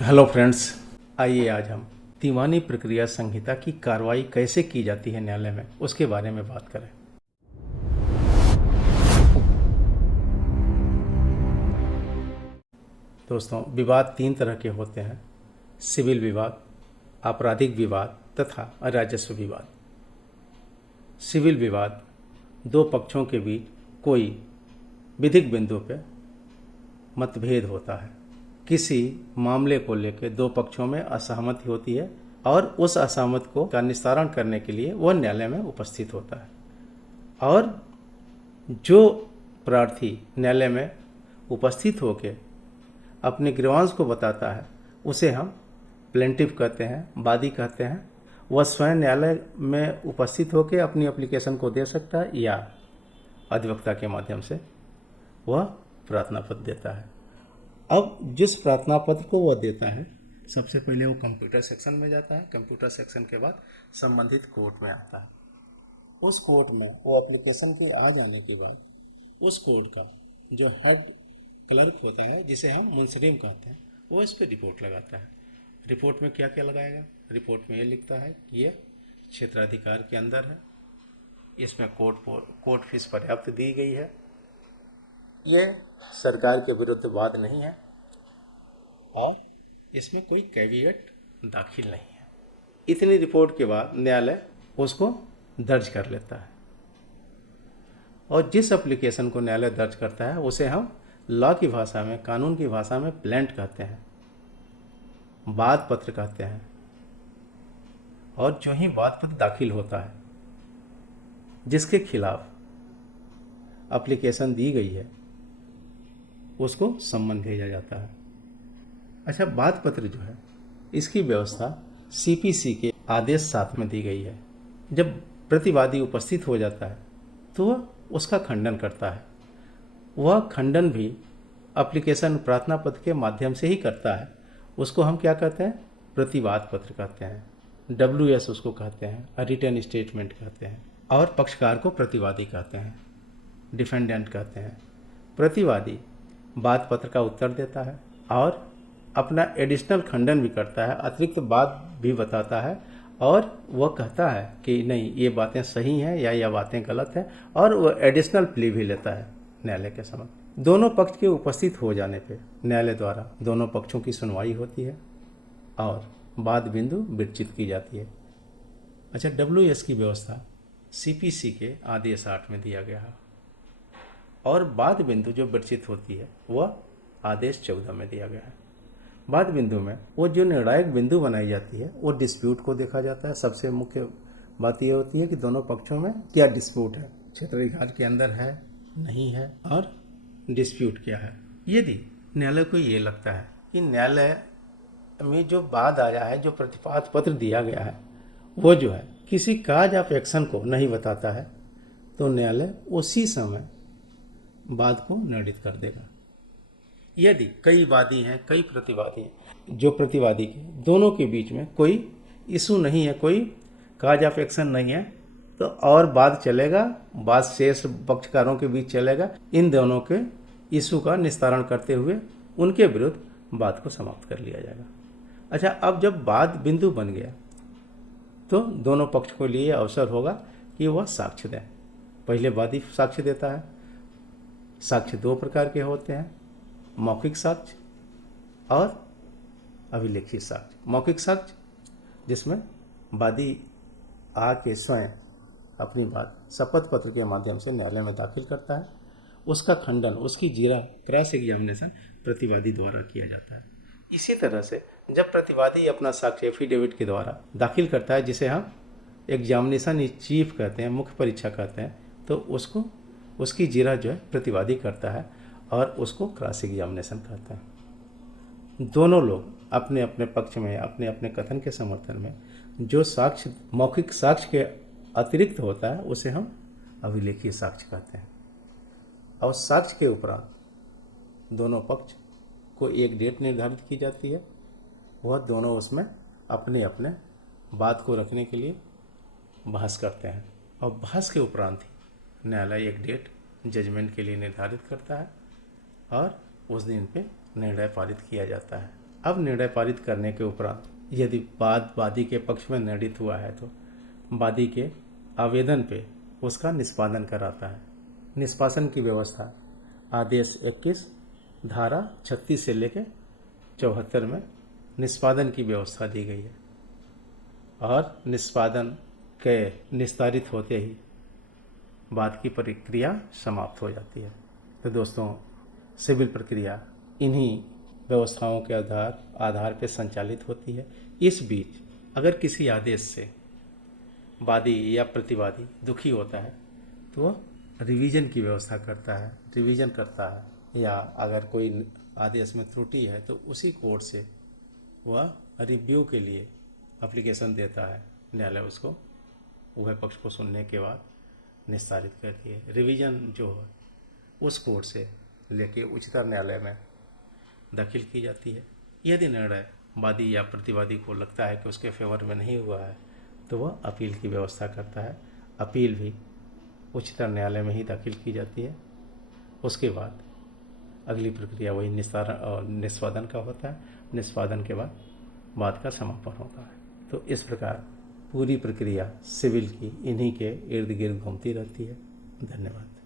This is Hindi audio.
हेलो फ्रेंड्स, आइए आज हम दीवानी प्रक्रिया संहिता की कार्रवाई कैसे की जाती है न्यायालय में उसके बारे में बात करें। दोस्तों, विवाद तीन तरह के होते हैं: सिविल विवाद, आपराधिक विवाद तथा राजस्व विवाद। सिविल विवाद दो पक्षों के बीच कोई विधिक बिंदु पर मतभेद होता है। किसी मामले को लेकर दो पक्षों में असहमति होती है और उस असहमति को का निस्तारण करने के लिए वह न्यायालय में उपस्थित होता है, और जो प्रार्थी न्यायालय में उपस्थित होकर अपने ग्रीवांस को बताता है उसे हम प्लेंटिफ कहते हैं, वादी कहते हैं। वह स्वयं न्यायालय में उपस्थित होकर अपनी एप्लीकेशन को दे सकता है या अधिवक्ता के माध्यम से वह प्रार्थना पत्र देता है। अब जिस प्रार्थना पत्र को वह देता है, सबसे पहले वो कंप्यूटर सेक्शन में जाता है। कंप्यूटर सेक्शन के बाद संबंधित कोर्ट में आता है। उस कोर्ट में वो एप्लीकेशन के आ जाने के बाद उस कोर्ट का जो हेड क्लर्क होता है, जिसे हम मुंसलिम कहते हैं, वो इस पर रिपोर्ट लगाता है। रिपोर्ट में क्या क्या लगाएगा? रिपोर्ट में ये लिखता है कि ये क्षेत्राधिकार के अंदर है, इसमें कोर्ट फीस पर्याप्त दी गई है, ये सरकार के विरुद्ध वाद नहीं है और इसमें कोई कैविएट दाखिल नहीं है। इतनी रिपोर्ट के बाद न्यायालय उसको दर्ज कर लेता है, और जिस एप्लीकेशन को न्यायालय दर्ज करता है उसे हम लॉ की भाषा में, कानून की भाषा में प्लेंट कहते हैं, वाद पत्र कहते हैं। और जो ही वाद पत्र दाखिल होता है, जिसके खिलाफ एप्लीकेशन दी गई है, उसको सम्मन भेजा जाता है। अच्छा, वाद पत्र जो है, इसकी व्यवस्था सीपीसी के आदेश 7 में दी गई है। जब प्रतिवादी उपस्थित हो जाता है तो वह उसका खंडन करता है। वह खंडन भी एप्लीकेशन प्रार्थना पत्र के माध्यम से ही करता है। उसको हम क्या कहते हैं? प्रतिवाद पत्र कहते हैं, WS उसको कहते हैं, रिटन स्टेटमेंट कहते हैं, और पक्षकार को प्रतिवादी कहते हैं, डिफेंडेंट कहते हैं। प्रतिवादी वाद पत्र का उत्तर देता है और अपना एडिशनल खंडन भी करता है, अतिरिक्त बात भी बताता है, और वह कहता है कि नहीं, ये बातें सही हैं या यह बातें गलत हैं, और वह एडिशनल प्ली भी लेता है न्यायालय के समक्ष। दोनों पक्ष के उपस्थित हो जाने पर न्यायालय द्वारा दोनों पक्षों की सुनवाई होती है और वाद बिंदु विरचित की जाती है। अच्छा, WS की व्यवस्था CPC के आदेश 8 में दिया गया है, और वाद बिंदु जो विरचित होती है वह आदेश 14 में दिया गया है। वाद बिंदु में वो जो निर्णायक बिंदु बनाई जाती है वो डिस्प्यूट को देखा जाता है। सबसे मुख्य बात यह होती है कि दोनों पक्षों में क्या डिस्प्यूट है, क्षेत्राधिकार के अंदर है, नहीं है, और डिस्प्यूट क्या है। यदि न्यायालय को ये लगता है कि न्यायालय में जो वाद आया है, जो प्रतिवाद पत्र दिया गया है, वो जो है किसी काज ऑफ एक्शन को नहीं बताता है, तो न्यायालय उसी समय वाद को निर्णित कर देगा। यदि कई वादी हैं, कई प्रतिवादी हैं, जो प्रतिवादी के दोनों के बीच में कोई इशू नहीं है, कोई काज ऑफ एक्शन नहीं है, तो और वाद चलेगा, वाद शेष पक्षकारों के बीच चलेगा। इन दोनों के इशू का निस्तारण करते हुए उनके विरुद्ध वाद को समाप्त कर लिया जाएगा। अच्छा, अब जब वाद बिंदु बन गया तो दोनों पक्ष को लिए अवसर होगा कि वह साक्ष्य दें। पहले वादी साक्ष्य देता है। साक्ष्य दो प्रकार के होते हैं: मौखिक साक्ष्य और अभिलेखित साक्ष्य। मौखिक साक्ष्य जिसमें वादी आके स्वयं अपनी बात शपथ पत्र के माध्यम से न्यायालय में दाखिल करता है, उसका खंडन, उसकी जीरा, क्रॉस एग्जामिनेशन प्रतिवादी द्वारा किया जाता है। इसी तरह से जब प्रतिवादी अपना साक्ष्य एफिडेविट के द्वारा दाखिल करता है, जिसे हम एग्जामिनेशन इन चीफ कहते हैं, मुख्य परीक्षा कहते हैं, तो उसको, उसकी जीरा जो है प्रतिवादी करता है और उसको क्रॉस एग्जामिनेशन कहते हैं। दोनों लोग अपने अपने पक्ष में, अपने अपने कथन के समर्थन में जो साक्ष्य मौखिक साक्ष्य के अतिरिक्त होता है उसे हम अभिलेखीय साक्ष्य कहते हैं। और साक्ष्य के उपरांत दोनों पक्ष को एक डेट निर्धारित की जाती है। वह दोनों उसमें अपने अपने बात को रखने के लिए बहस करते हैं, और बहस के उपरांत ही न्यायालय एक डेट जजमेंट के लिए निर्धारित करता है और उस दिन पे निर्णय पारित किया जाता है। अब निर्णय पारित करने के उपरांत यदि वादी के पक्ष में निर्णित हुआ है तो वादी के आवेदन पे उसका निष्पादन कराता है। निष्पादन की व्यवस्था आदेश 21 धारा 36 से लेकर 74 में निष्पादन की व्यवस्था दी गई है और निष्पादन के निस्तारित होते ही वाद की प्रक्रिया समाप्त हो जाती है। तो दोस्तों, सिविल प्रक्रिया इन्हीं व्यवस्थाओं के आधार पर संचालित होती है। इस बीच अगर किसी आदेश से वादी या प्रतिवादी दुखी होता है तो वह रिवीजन की व्यवस्था करता है, रिवीजन करता है, या अगर कोई आदेश में त्रुटि है तो उसी कोर्ट से वह रिव्यू के लिए एप्लीकेशन देता है। न्यायालय उसको उभय पक्ष को सुनने के बाद निस्तारित करती है। रिवीजन जो है उस कोर्ट से लेके उच्चतम न्यायालय में दाखिल की जाती है। यदि निर्णय वादी या प्रतिवादी को लगता है कि उसके फेवर में नहीं हुआ है तो वह अपील की व्यवस्था करता है। अपील भी उच्चतम न्यायालय में ही दाखिल की जाती है। उसके बाद अगली प्रक्रिया वही निष्पादन का होता है। निष्पादन के बाद वाद का समापन होता है। तो इस प्रकार पूरी प्रक्रिया सिविल की इन्हीं के इर्द गिर्द घूमती रहती है। धन्यवाद।